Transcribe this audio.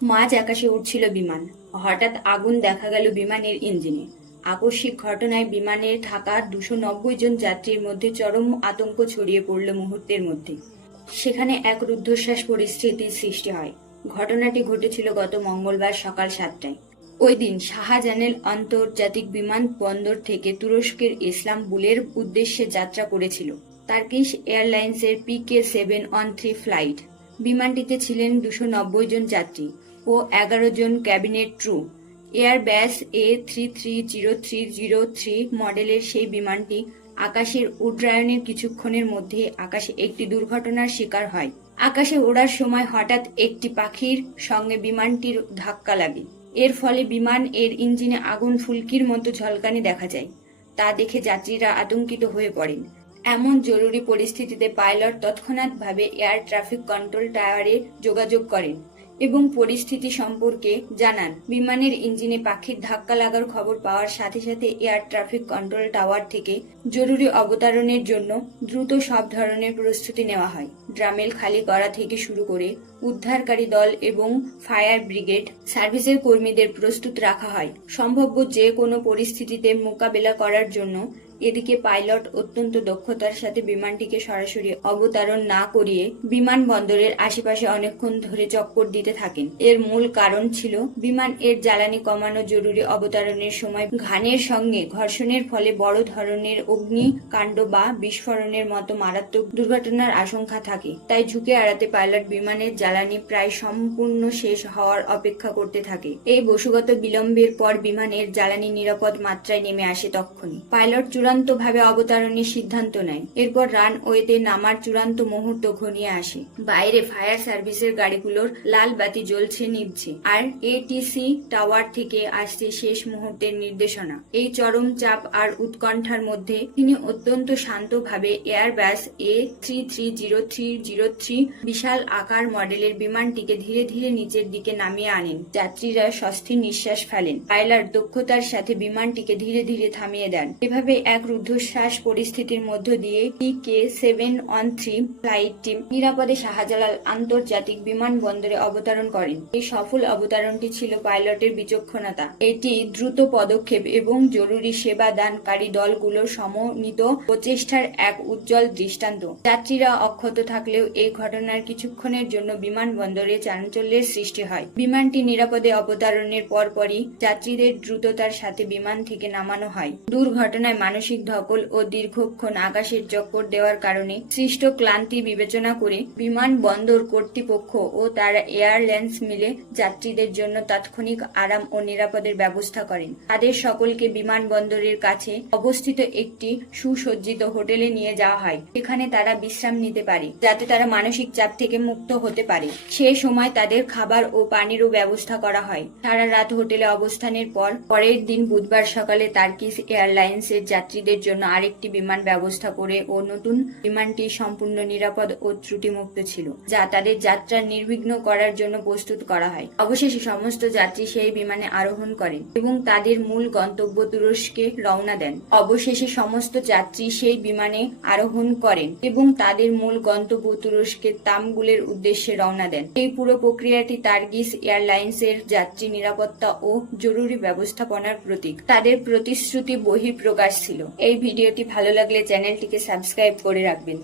মাঝ আকাশে উড়ছিল বিমান। হঠাৎ আগুন দেখা গেল বিমানের ইঞ্জিনে। আকস্মিক ঘটনায় বিমানে থাকা 290 জন যাত্রীর মধ্যে চরম আতঙ্ক ছড়িয়ে পড়ল মুহূর্তের মধ্যে। সেখানে এক রুদ্ধশ্বাস পরিস্থিতির সৃষ্টি হয়। ঘটনাটি ঘটেছিল গত মঙ্গলবার সকাল 7টায়। ওই দিন শাহজালাল আন্তর্জাতিক বিমানবন্দর থেকে তুরস্কের ইস্তাম্বুলের উদ্দেশ্যে যাত্রা করেছিল টার্কিশ এয়ারলাইন্সের PK-713 ফ্লাইট। বিমানটিতে ছিলেন 290 জন যাত্রী ও 11 জন ক্যাবিনেট ক্রু। এয়ারবাস A330-303 মডেলের সেই বিমানটি আকাশের উড্ডয়নের কিছুক্ষণের মধ্যে আকাশে একটি দুর্ঘটনার শিকার হয়। আকাশে ওড়ার সময় হঠাৎ একটি পাখির সঙ্গে বিমানটির ধাক্কা লাগে। এর ফলে বিমান এর ইঞ্জিনে আগুন ফুলকির মতো ঝলকানি দেখা যায়। তা দেখে যাত্রীরা আতঙ্কিত হয়ে পড়েন। এমন জরুরি পরিস্থিতিতে পাইলট তৎক্ষণাৎভাবে এয়ার ট্রাফিক কন্ট্রোল টাওয়ারে যোগাযোগ করেন এবং পরিস্থিতি সম্পর্কে জানান। বিমানের ইঞ্জিনে পাখির ধাক্কা লাগার খবর পাওয়ার সাথে সাথে এয়ার ট্রাফিক কন্ট্রোল টাওয়ার থেকে জরুরি অবতরণের জন্য দ্রুত সব ধরনের প্রস্তুতি নেওয়া হয়। ড্রামেল খালি করা থেকে শুরু করে উদ্ধারকারী দল এবং ফায়ার ব্রিগেড সার্ভিসের কর্মীদের প্রস্তুত রাখা হয় সম্ভাব্য যে কোনো পরিস্থিতিতে মোকাবেলা করার জন্য। এদিকে পাইলট অত্যন্ত দক্ষতার সাথে বিমানটিকে সরাসরি অবতরণ না করিয়ে বিমানবন্দরের আশেপাশে অনেকক্ষণ ধরে চক্কর দিতে থাকেন। এর মূল কারণ ছিল বিমান এর জ্বালানি কমানো। জরুরি অবতরণের সময় ঘানের সঙ্গে ঘর্ষণের ফলে বড় ধরনের অগ্নিকাণ্ড বা বিস্ফোরণের মতো মারাত্মক দুর্ঘটনার আশঙ্কা থাকে। তাই ঝুঁকি এড়াতে পাইলট বিমানের জ্বালানি প্রায় সম্পূর্ণ শেষ হওয়ার অপেক্ষা করতে থাকে। এই বসুগত বিলম্বের পর বিমানের জ্বালানি নিরাপদ মাত্রায় নেমে আসে। তক্ষুনি পাইলট চূড়ান্তভাবে অবতরণের সিদ্ধান্ত নেয়। এরপর রানওয়েতে নামার চূড়ান্ত মুহূর্ত ঘনিয়ে আসে। বাইরে ফায়ার সার্ভিসের গাড়িগুলোর লাল বাতি জ্বলছে নিভছে, আর ATC টাওয়ার থেকে আসছে শেষ মুহূর্তের নির্দেশনা। এই চরম চাপ আর উৎকণ্ঠার মধ্যে তিনি অত্যন্ত শান্তভাবে এয়ারবাস A330-303 বিশাল আকার মডেলের বিমানটিকে ধীরে ধীরে নিচের দিকে নামিয়ে আনেন। যাত্রীরা স্বস্তির নিঃশ্বাস ফেলেন। পাইলট দক্ষতার সাথে বিমানটিকে ধীরে ধীরে থামিয়ে দেন। এভাবে এক রুদ্ধশ্বাস পরিস্থিতির মধ্য দিয়ে PK-713 ফ্লাইটটি নিরাপদে শাহজালাল আন্তর্জাতিক বিমানবন্দরে অবতরণ করেন। এই সফল অবতরণটি ছিল পাইলটের বিচক্ষণতা, এটি দ্রুত পদক্ষেপ এবং জরুরি সেবা দানকারী দলগুলোর সমন্বিত প্রচেষ্টার এক উজ্জ্বল দৃষ্টান্ত। যাত্রীরা অক্ষত থাকলেও এই ঘটনার কিছুক্ষণের জন্য বিমানবন্দরে চাঞ্চল্যের সৃষ্টি হয়। বিমানটি নিরাপদে অবতরণের পরপরই যাত্রীদের দ্রুততার সাথে বিমান থেকে নামানো হয়। দুর্ঘটনায় মানসিক ধকল ও দীর্ঘক্ষণ আকাশের চক্কর দেওয়ার কারণে সৃষ্ট ক্লান্তি বিবেচনা করে বিমানবন্দর কর্তৃপক্ষ ও তারা এয়ারলাইন্স মিলে যাত্রীদের জন্য তাৎক্ষণিক আরাম ও নিরাপদের ব্যবস্থা করেন। তাদের সকলকে বিমানবন্দরের কাছে অবস্থিত একটি সুসজ্জিত হোটেলে নিয়ে যাওয়া হয়। সেখানে তারা বিশ্রাম নিতে পারে যাতে তারা মানসিক চাপ থেকে মুক্ত হতে পারে। সে সময় তাদের খাবার ও পানিরও ব্যবস্থা করা হয়। সারা রাত হোটেলে অবস্থানের পর পরের দিন বুধবার সকালে টার্কিশ এয়ারলাইন্সের যাত্রীদের জন্য আরেকটি বিমান ব্যবস্থা করে ও নতুন বিমানটি সম্পূর্ণ নিরাপদ ও ত্রুটিমুক্ত ছিল, যা তাদের যাত্রা নির্বিঘ্ন করার জন্য প্রস্তুত করা হয়। অবশেষে সমস্ত যাত্রী সেই বিমানে আরোহণ করেন এবং তাদের মূল গন্তব্য তুরস্কে রওনা দেন। অবশেষে সমস্ত যাত্রী সেই বিমানে আরোহণ করেন এবং তাদের মূল গন্তব্য তুরস্কের তামগুলের উদ্দেশ্যে রওনা দেন। এই পুরো প্রক্রিয়াটি টার্কিশ এয়ারলাইন্সের যাত্রী নিরাপত্তা ও জরুরি ব্যবস্থাপনার প্রতীক। তাদের প্রতিশ্রুতি বহিঃপ্রকাশ ছিল। এই ভিডিওটি ভালো লাগলে চ্যানেলটিকে সাবস্ক্রাইব করে রাখবেন।